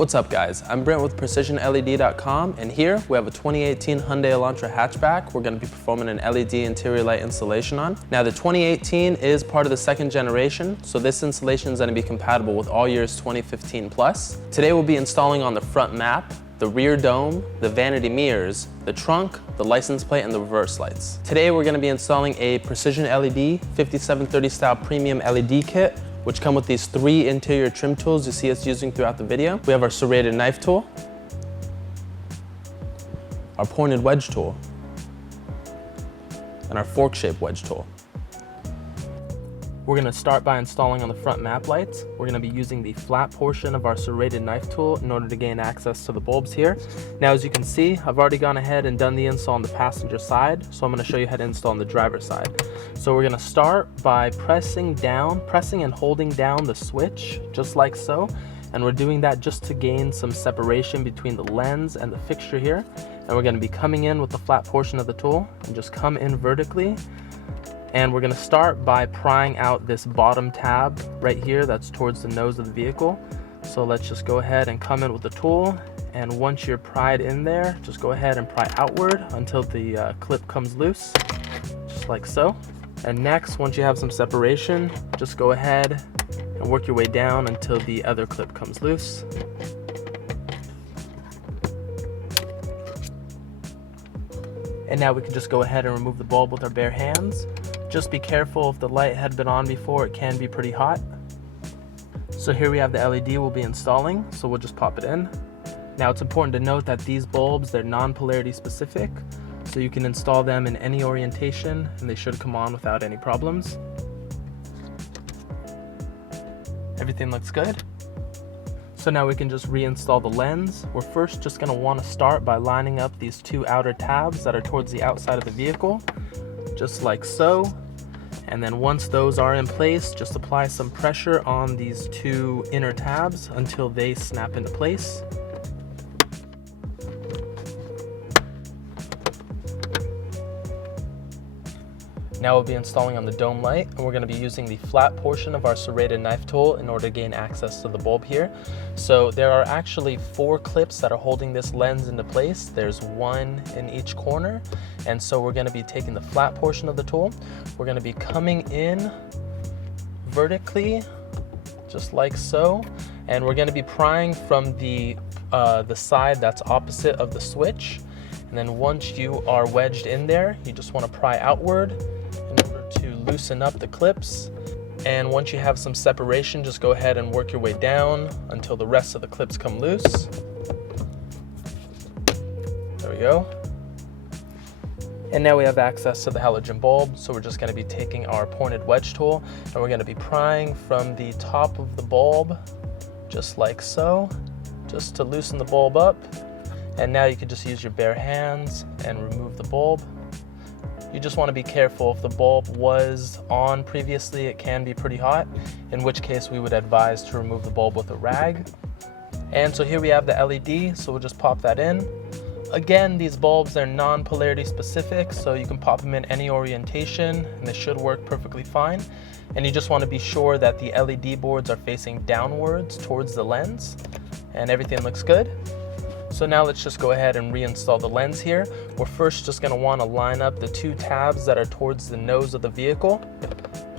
What's up guys, I'm Brent with PrecisionLED.com, and here we have a 2018 Hyundai Elantra hatchback we're going to be performing an LED interior light installation on. Now the 2018 is part of the second generation, so this installation is going to be compatible with all years 2015 plus. Today we'll be installing on the front map, the rear dome, the vanity mirrors, the trunk, the license plate, and the reverse lights. Today we're going to be installing a PrecisionLED 5730 style premium LED kit, which come with these 3 interior trim tools you see us using throughout the video. We have our serrated knife tool, our pointed wedge tool, and our fork-shaped wedge tool. We're going to start by installing on the front map lights. We're going to be using the flat portion of our serrated knife tool in order to gain access to the bulbs here. Now as you can see, I've already gone ahead and done the install on the passenger side, so I'm going to show you how to install on the driver's side. So we're going to start by pressing and holding down the switch, just like so. And we're doing that just to gain some separation between the lens and the fixture here. And we're going to be coming in with the flat portion of the tool and just come in vertically. And we're going to start by prying out this bottom tab right here that's towards the nose of the vehicle. So let's just go ahead and come in with the tool, and once you're pried in there, just go ahead and pry outward until the clip comes loose, just like so. And next, once you have some separation, just go ahead and work your way down until the other clip comes loose. And now we can just go ahead and remove the bulb with our bare hands. Just be careful, if the light had been on before, it can be pretty hot. So here we have the LED we'll be installing, so we'll just pop it in. Now it's important to note that these bulbs, they're non-polarity specific, so you can install them in any orientation and they should come on without any problems. Everything looks good. So now we can just reinstall the lens. We're first just going to want to start by lining up these 2 outer tabs that are towards the outside of the vehicle, just like so. And then once those are in place, just apply some pressure on these 2 inner tabs until they snap into place. Now we'll be installing on the dome light, and we're going to be using the flat portion of our serrated knife tool in order to gain access to the bulb here. So there are actually 4 clips that are holding this lens into place. There's 1 in each corner, and so we're going to be taking the flat portion of the tool. We're going to be coming in vertically, just like so, and we're going to be prying from the side that's opposite of the switch. And then once you are wedged in there, you just want to pry outward in order to loosen up the clips. And once you have some separation, just go ahead and work your way down until the rest of the clips come loose. There we go. And now we have access to the halogen bulb, so we're just going to be taking our pointed wedge tool and we're going to be prying from the top of the bulb, just like so, just to loosen the bulb up. And now you can just use your bare hands and remove the bulb. You just want to be careful, if the bulb was on previously, it can be pretty hot, in which case we would advise to remove the bulb with a rag. And so here we have the LED, so we'll just pop that in. Again, these bulbs are non-polarity specific, so you can pop them in any orientation and they should work perfectly fine. And you just want to be sure that the LED boards are facing downwards towards the lens, and everything looks good. So now let's just go ahead and reinstall the lens here. We're first just going to want to line up the 2 tabs that are towards the nose of the vehicle,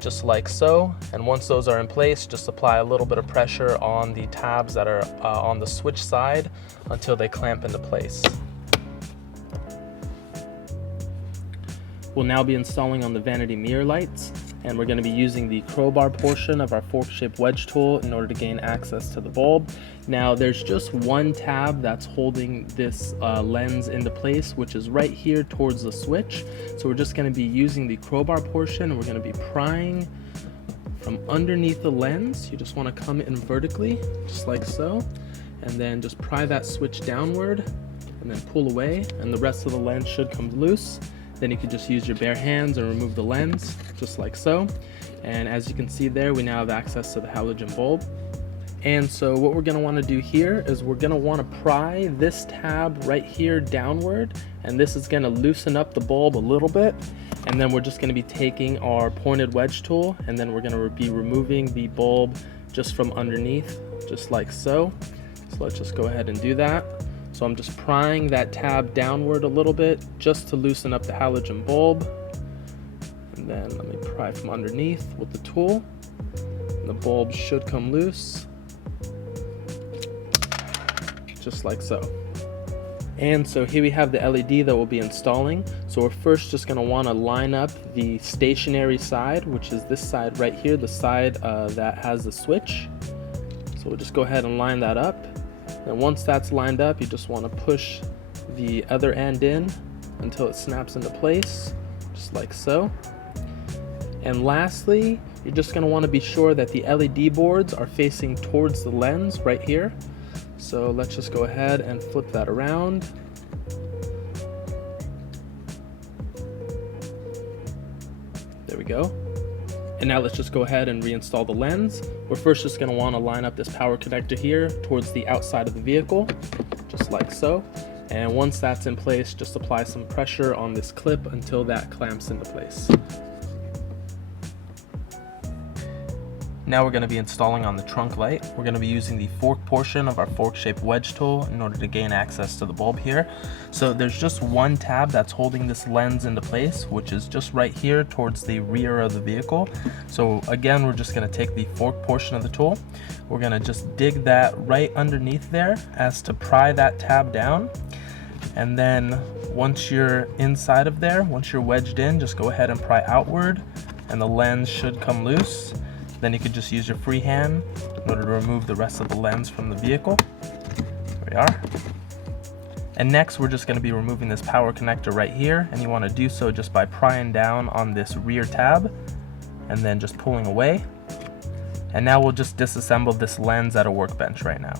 just like so. And once those are in place, just apply a little bit of pressure on the tabs that are on the switch side until they clamp into place. We'll now be installing on the vanity mirror lights, and we're going to be using the crowbar portion of our fork-shaped wedge tool in order to gain access to the bulb. Now there's just 1 tab that's holding this lens into place, which is right here towards the switch. So we're just going to be using the crowbar portion, and we're going to be prying from underneath the lens. You just want to come in vertically, just like so, and then just pry that switch downward and then pull away, and the rest of the lens should come loose. Then you can just use your bare hands and remove the lens, just like so. And as you can see there, we now have access to the halogen bulb. And so what we're going to want to do here is we're going to want to pry this tab right here downward, and this is going to loosen up the bulb a little bit. And then we're just going to be taking our pointed wedge tool, and then we're going to be removing the bulb just from underneath, just like so. So let's just go ahead and do that. So I'm just prying that tab downward a little bit just to loosen up the halogen bulb. And then let me pry from underneath with the tool. And the bulb should come loose, just like so. And so here we have the LED that we'll be installing. So we're first just going to want to line up the stationary side, which is this side right here, the side that has the switch. So we'll just go ahead and line that up. And once that's lined up, you just want to push the other end in until it snaps into place, just like so. And lastly, you're just going to want to be sure that the LED boards are facing towards the lens right here. So let's just go ahead and flip that around. There we go. And now let's just go ahead and reinstall the lens. We're first just going to want to line up this power connector here towards the outside of the vehicle, just like so. And once that's in place, just apply some pressure on this clip until that clamps into place. Now we're going to be installing on the trunk light. We're going to be using the fork portion of our fork-shaped wedge tool in order to gain access to the bulb here. So there's just one tab that's holding this lens into place, which is just right here towards the rear of the vehicle. So again, we're just going to take the fork portion of the tool. We're going to just dig that right underneath there as to pry that tab down. And then once you're inside of there, once you're wedged in, just go ahead and pry outward and the lens should come loose. Then you could just use your free hand in order to remove the rest of the lens from the vehicle. There we are. And next we're just going to be removing this power connector right here, and you want to do so just by prying down on this rear tab and then just pulling away. And now we'll just disassemble this lens at a workbench right now.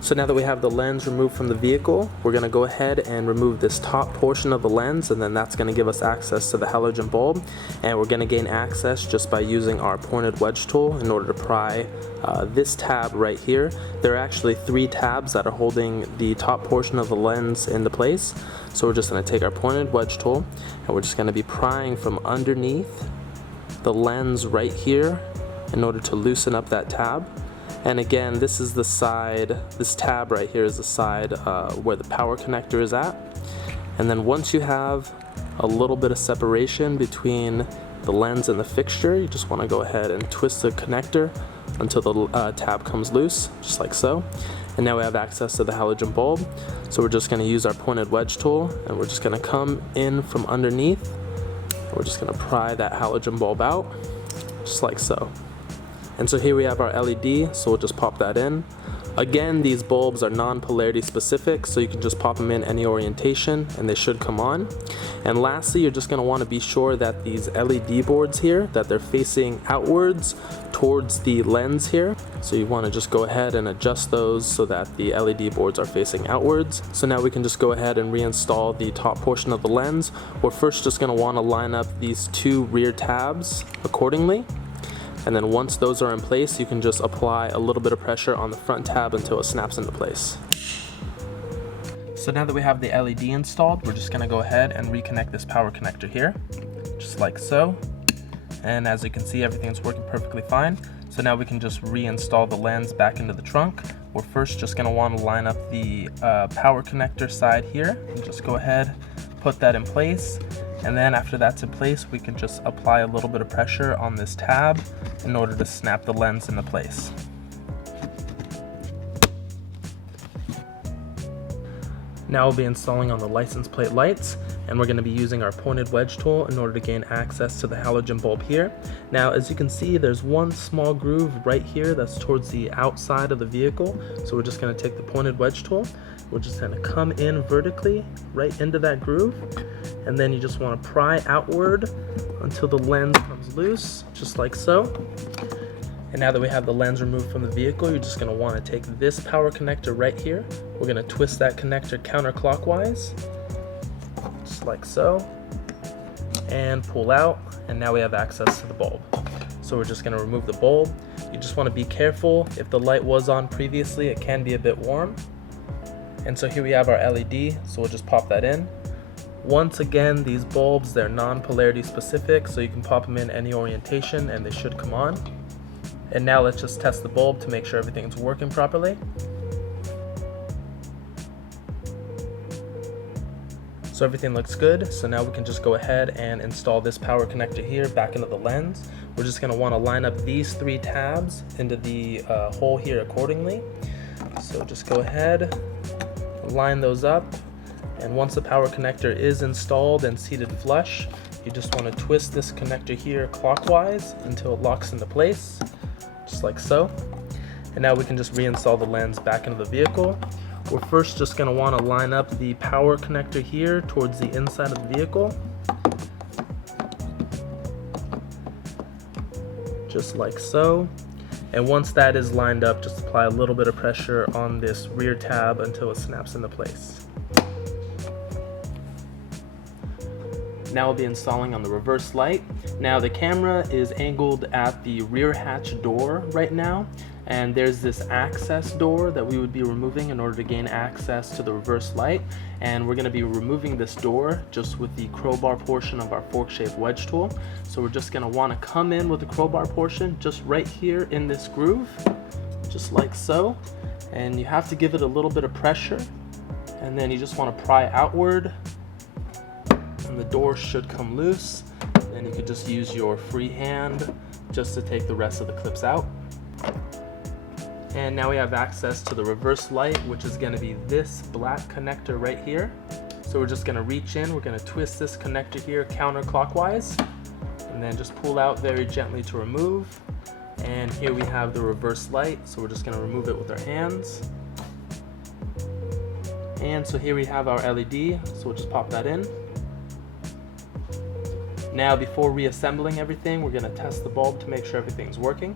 So now that we have the lens removed from the vehicle, we're going to go ahead and remove this top portion of the lens, and then that's going to give us access to the halogen bulb. And we're going to gain access just by using our pointed wedge tool in order to pry this tab right here. There are actually 3 tabs that are holding the top portion of the lens into place. So we're just going to take our pointed wedge tool and we're just going to be prying from underneath the lens right here in order to loosen up that tab. And again, this is the side, this tab right here is the side where the power connector is at. And then once you have a little bit of separation between the lens and the fixture, you just want to go ahead and twist the connector until the tab comes loose, just like so. And now we have access to the halogen bulb. So we're just going to use our pointed wedge tool and we're just going to come in from underneath. We're just going to pry that halogen bulb out, just like so. And so here we have our LED, so we'll just pop that in. Again, these bulbs are non-polarity specific, so you can just pop them in any orientation and they should come on. And lastly, you're just going to want to be sure that these LED boards here, that they're facing outwards towards the lens here. So you want to just go ahead and adjust those so that the LED boards are facing outwards. So now we can just go ahead and reinstall the top portion of the lens. We're first just going to want to line up these 2 rear tabs accordingly. And then once those are in place, you can just apply a little bit of pressure on the front tab until it snaps into place. So now that we have the LED installed, we're just going to go ahead and reconnect this power connector here, just like so. And as you can see, everything's working perfectly fine. So now we can just reinstall the lens back into the trunk. We're first just going to want to line up the power connector side here and just go ahead, put that in place. And then after that's in place, we can just apply a little bit of pressure on this tab in order to snap the lens into place. Now we'll be installing on the license plate lights, and we're going to be using our pointed wedge tool in order to gain access to the halogen bulb here. Now, as you can see, there's one small groove right here that's towards the outside of the vehicle. So we're just going to take the pointed wedge tool. We're just going to come in vertically right into that groove, and then you just want to pry outward until the lens comes loose, just like so. And now that we have the lens removed from the vehicle, you're just going to want to take this power connector right here. We're going to twist that connector counterclockwise, just like so, and pull out, and now we have access to the bulb. So we're just going to remove the bulb. You just want to be careful. If the light was on previously, it can be a bit warm. And so here we have our LED, so we'll just pop that in. Once again, these bulbs, they're non-polarity specific, so you can pop them in any orientation and they should come on. And now let's just test the bulb to make sure everything's working properly. So everything looks good. So now we can just go ahead and install this power connector here back into the lens. We're just going to want to line up these 3 tabs into the hole here accordingly. So just go ahead, line those up, and once the power connector is installed and seated flush, you just want to twist this connector here clockwise until it locks into place, just like so. And now we can just reinstall the lens back into the vehicle. We're first just going to want to line up the power connector here towards the inside of the vehicle, just like so. And once that is lined up, just apply a little bit of pressure on this rear tab until it snaps into place. Now we'll be installing on the reverse light. Now the camera is angled at the rear hatch door right now, and there's this access door that we would be removing in order to gain access to the reverse light. And we're going to be removing this door just with the crowbar portion of our fork-shaped wedge tool. So we're just going to want to come in with the crowbar portion just right here in this groove, just like so. And you have to give it a little bit of pressure, and then you just want to pry outward, and the door should come loose. Then you could just use your free hand just to take the rest of the clips out. And now we have access to the reverse light, which is going to be this black connector right here. So we're just going to reach in, we're going to twist this connector here counterclockwise, and then just pull out very gently to remove. And here we have the reverse light, so we're just going to remove it with our hands. And so here we have our LED, so we'll just pop that in. Now before reassembling everything, we're going to test the bulb to make sure everything's working.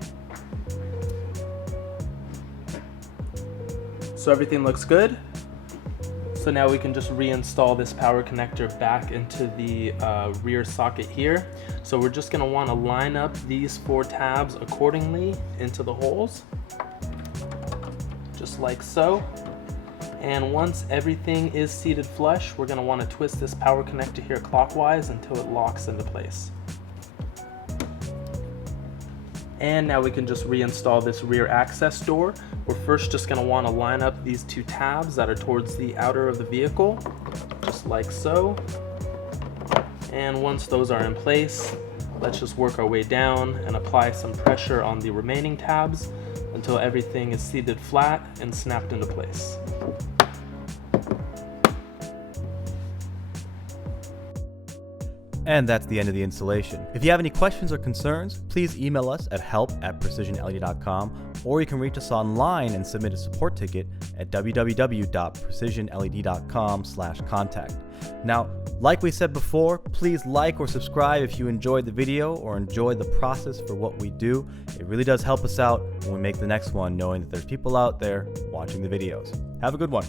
So everything looks good. So now we can just reinstall this power connector back into the rear socket here. So we're just going to want to line up these 4 tabs accordingly into the holes, just like so. And once everything is seated flush, we're going to want to twist this power connector here clockwise until it locks into place. And now we can just reinstall this rear access door. We're first just going to want to line up these 2 tabs that are towards the outer of the vehicle, just like so. And once those are in place, let's just work our way down and apply some pressure on the remaining tabs until everything is seated flat and snapped into place. And that's the end of the installation. If you have any questions or concerns, please email us at help@precisionled.com, or you can reach us online and submit a support ticket at www.precisionled.com/contact. Now, like we said before, please like or subscribe if you enjoyed the video or enjoyed the process for what we do. It really does help us out when we make the next one, knowing that there's people out there watching the videos. Have a good one.